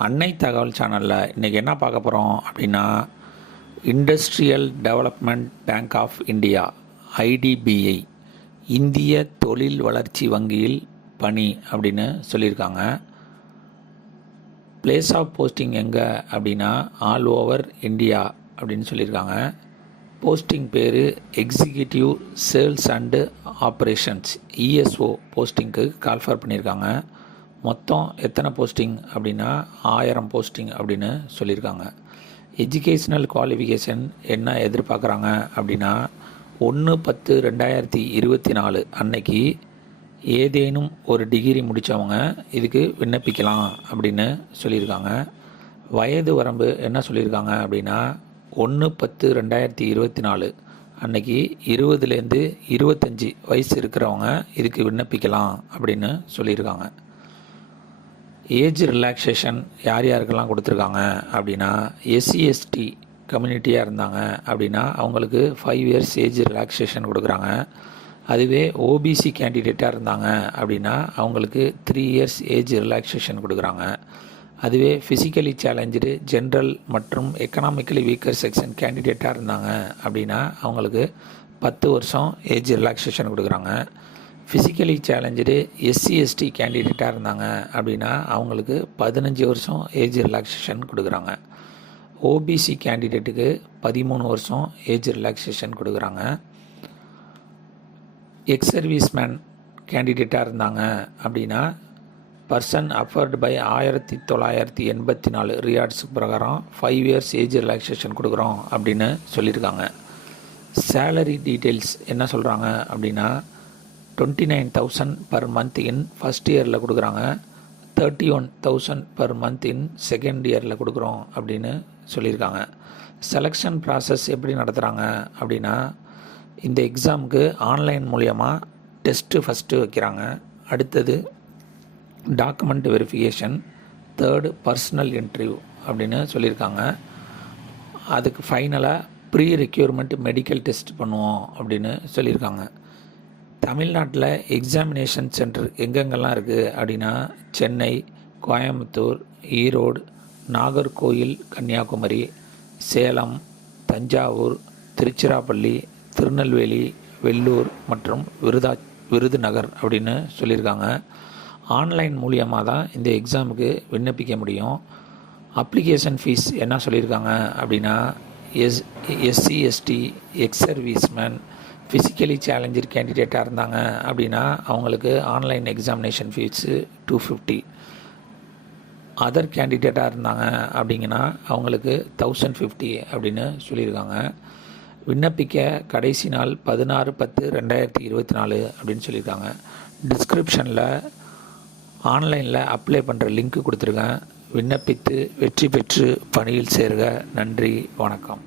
அன்னை தகவல் சேனலில் இன்றைக்கி என்ன பார்க்க போகிறோம் அப்படின்னா, industrial development bank of India IDBI இந்திய தொழில் வளர்ச்சி வங்கியில் பணி அப்படின்னு சொல்லியிருக்காங்க. பிளேஸ் ஆஃப் போஸ்டிங் எங்கே அப்படின்னா ஆல் ஓவர் இந்தியா அப்படின்னு சொல்லியிருக்காங்க. போஸ்டிங் பேர் executive sales and operations ESO போஸ்டிங்க்கு கால்ஃபர் பண்ணியிருக்காங்க. மொத்தம் எத்தனை போஸ்டிங் அப்படின்னா 1000 போஸ்டிங் அப்படின்னு சொல்லியிருக்காங்க. எஜுகேஷ்னல் குவாலிஃபிகேஷன் என்ன எதிர்பார்க்குறாங்க அப்படின்னா 1/10/2024 அன்னைக்கு ஏதேனும் ஒரு டிகிரி முடித்தவங்க இதுக்கு விண்ணப்பிக்கலாம் அப்படின்னு சொல்லியிருக்காங்க. வயது வரம்பு என்ன சொல்லியிருக்காங்க அப்படின்னா 1/10/2024 அன்னைக்கு 20லேருந்து 25 வயசு இருக்கிறவங்க இதுக்கு விண்ணப்பிக்கலாம் அப்படின்னு சொல்லியிருக்காங்க. ஏஜ் ரிலாக்ஸேஷன் யார் யாருக்கெல்லாம் கொடுத்துருக்காங்க அப்படின்னா எஸ்சி/எஸ்டி கம்யூனிட்டியாக இருந்தாங்க அப்படின்னா அவங்களுக்கு 5 இயர்ஸ் ஏஜ் ரிலாக்ஸேஷன் கொடுக்குறாங்க. அதுவே ஓபிசி கேண்டிடேட்டாக இருந்தாங்க அப்படின்னா அவங்களுக்கு 3 இயர்ஸ் ஏஜ் ரிலாக்ஸேஷன் கொடுக்குறாங்க. அதுவே ஃபிசிக்கலி சேலஞ்சு ஜென்ரல் மற்றும் எக்கனாமிக்கலி வீக்கர் செக்ஷன் கேண்டிடேட்டாக இருந்தாங்க அப்படின்னா அவங்களுக்கு 10 வருஷம் ஏஜ் ரிலாக்ஸேஷன் கொடுக்குறாங்க. ஃபிசிக்கலி சேலஞ்சு எஸ்சி/எஸ்டி கேண்டிடேட்டாக இருந்தாங்க அப்படின்னா அவங்களுக்கு 15 வருஷம் ஏஜ் ரிலாக்ஸேஷன் கொடுக்குறாங்க. ஓபிசி கேண்டிடேட்டுக்கு 13 வருஷம் ஏஜ் ரிலாக்ஸேஷன் கொடுக்குறாங்க. எக்ஸ் சர்வீஸ்மேன் கேண்டிடேட்டாக இருந்தாங்க அப்படின்னா பர்சன் அஃபர்டு பை 1984 ரியாட்ஸ் பிரகாரம் 5 இயர்ஸ் ஏஜ் ரிலாக்ஸேஷன் கொடுக்குறோம் அப்படின்னு சொல்லியிருக்காங்க. சேலரி டீட்டெயில்ஸ் என்ன சொல்கிறாங்க அப்படின்னா 29,000 per month இன் ஃபஸ்ட் இயரில் கொடுக்குறாங்க. 31,000 per month இன் செகண்ட் இயரில் கொடுக்குறோம் அப்படின்னு சொல்லியிருக்காங்க. செலெக்ஷன் ப்ராசஸ் எப்படி நடத்துகிறாங்க அப்படின்னா இந்த எக்ஸாமுக்கு ஆன்லைன் மூலியமாக டெஸ்ட்டு ஃபஸ்ட்டு வைக்கிறாங்க. அடுத்தது document verification, third personal interview அப்படின்னு சொல்லியிருக்காங்க. அதுக்கு ஃபைனலாக ப்ரீ ரெக்யூர்மெண்ட் மெடிக்கல் டெஸ்ட் பண்ணுவோம் அப்படின்னு சொல்லியிருக்காங்க. தமிழ்நாட்டில் எக்ஸாமினேஷன் சென்டர் எங்கெங்கெல்லாம் இருக்குது அப்படின்னா சென்னை, கோயம்புத்தூர், ஈரோடு, நாகர்கோயில், கன்னியாகுமரி, சேலம், தஞ்சாவூர், திருச்சிராப்பள்ளி, திருநெல்வேலி, வெள்ளூர் மற்றும் விருதுநகர் அப்படின்னு சொல்லியிருக்காங்க. ஆன்லைன் மூலியமாக தான் இந்த எக்ஸாமுக்கு விண்ணப்பிக்க முடியும். அப்ளிகேஷன் ஃபீஸ் என்ன சொல்லியிருக்காங்க அப்படின்னா எஸ்சி/எஸ்டி, எக்ஸ் சர்வீஸ்மேன், ஃபிசிக்கலி சேலஞ்சர் கேண்டிடேட்டாக இருந்தாங்க அப்படின்னா அவங்களுக்கு ஆன்லைன் எக்ஸாமினேஷன் ஃபீஸு 250. அதர் கேண்டிடேட்டாக இருந்தாங்க அப்படிங்கன்னா அவங்களுக்கு 1050 அப்படின்னு சொல்லியிருக்காங்க. விண்ணப்பிக்க கடைசி நாள் 16/10/2024 அப்படின்னு சொல்லியிருக்காங்க. டிஸ்கிரிப்ஷனில் ஆன்லைனில் அப்ளை பண்ணுற லிங்க் கொடுத்துருக்கேன். விண்ணப்பித்து வெற்றி பெற்று பணியில் சேருக. நன்றி, வணக்கம்.